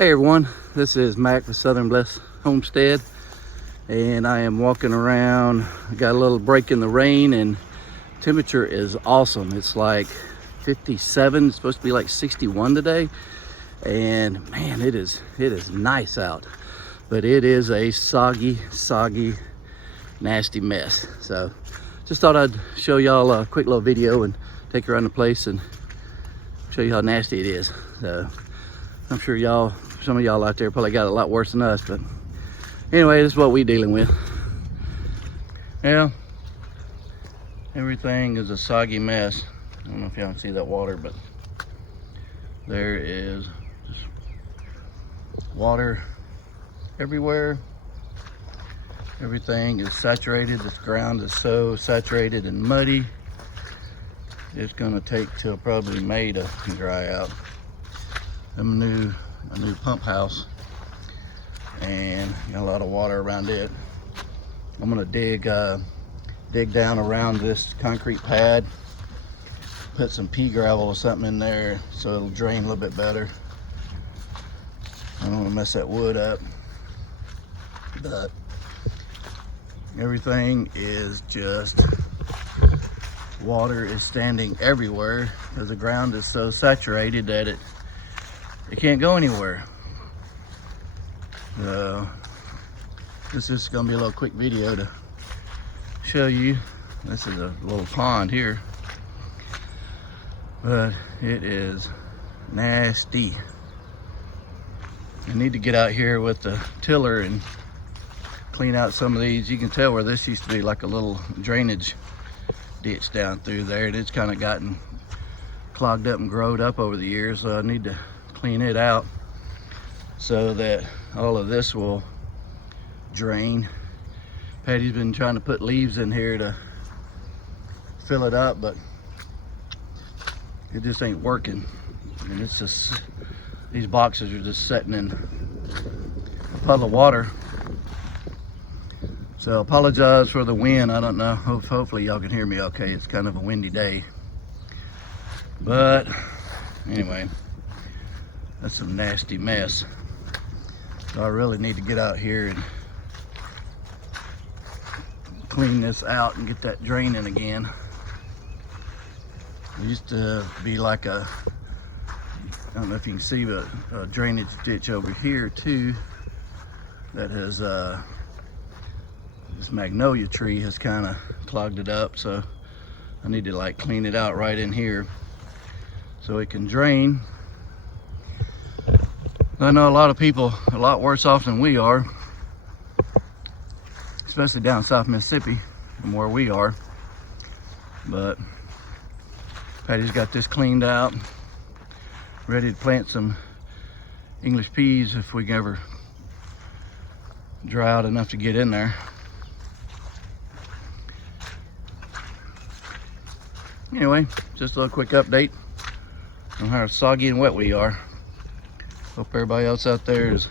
Hey everyone, this is Mac with Southern Bless Homestead, and I am walking around. I got a little break in the rain and temperature is awesome. It's like 57, it's supposed to be like 61 today, and man, it is nice out, but it is a soggy, nasty mess. So just thought I'd show y'all a quick little video and take you around the place and show you how nasty it is. So I'm sure some of y'all out there probably got it a lot worse than us, but anyway, this is what we're dealing with. Yeah, everything is a soggy mess. I don't know if y'all can see that water, but there is just water everywhere. Everything is saturated. This ground is so saturated and muddy. It's gonna take till probably May to dry out. A new pump house, and got a lot of water around it. I'm gonna dig down around this concrete pad, put some pea gravel or something in there so it'll drain a little bit better. I don't want to mess that wood up, but everything is just, water is standing everywhere because the ground is so saturated that it can't go anywhere. So this is gonna be a little quick video to show you. This is a little pond here, but it is nasty. I need to get out here with the tiller and clean out some of these. You can tell where this used to be like a little drainage ditch down through there, and it's kind of gotten clogged up and growed up over the years, so I need to clean it out so that all of this will drain. Patty's been trying to put leaves in here to fill it up, but it just ain't working. And it's just, these boxes are just sitting in a puddle of water. So apologize for the wind. I don't know, hopefully y'all can hear me okay. It's kind of a windy day, but anyway, that's some nasty mess. So I really need to get out here and clean this out and get that draining again. It used to be like I don't know if you can see, but a drainage ditch over here too that has this magnolia tree has kind of clogged it up, so I need to like clean it out right in here so it can drain. I know a lot of people a lot worse off than we are, especially down South Mississippi from where we are. But Patty's got this cleaned out, ready to plant some English peas if we can ever dry out enough to get in there. Anyway, just a little quick update on how soggy and wet we are. Hope everybody else out there is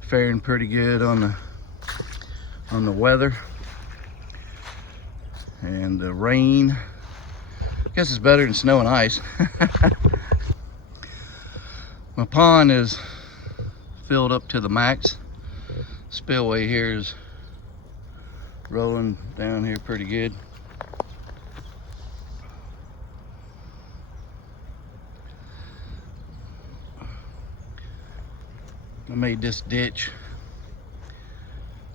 faring pretty good on the weather and the rain. I guess it's better than snow and ice. My pond is filled up to the max. Spillway here is rolling down here pretty good. I made this ditch,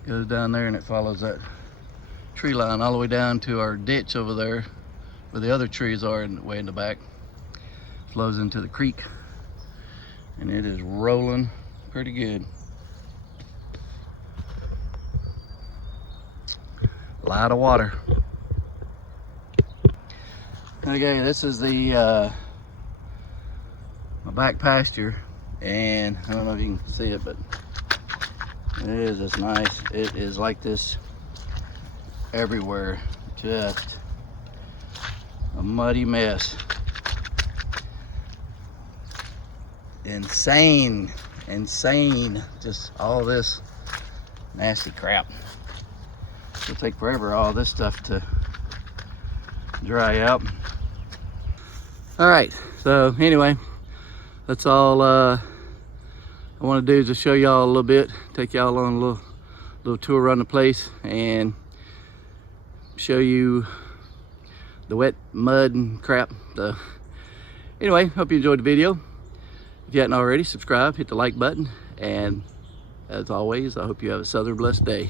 goes down there and it follows that tree line all the way down to our ditch over there where the other trees are way in the back. Flows into the creek, and it is rolling pretty good. A lot of water. Okay, this is the my back pasture. And I don't know if you can see it, but it is just nice. It is like this everywhere. Just a muddy mess. Insane. Just all this nasty crap. It'll take forever, all this stuff to dry out. All right, so anyway, that's all I I want to do is just show y'all a little bit, take y'all on a little tour around the place and show you the wet mud and crap. Anyway, hope you enjoyed the video. If you hadn't already, subscribe, hit the like button, and as always, I hope you have a southern blessed day.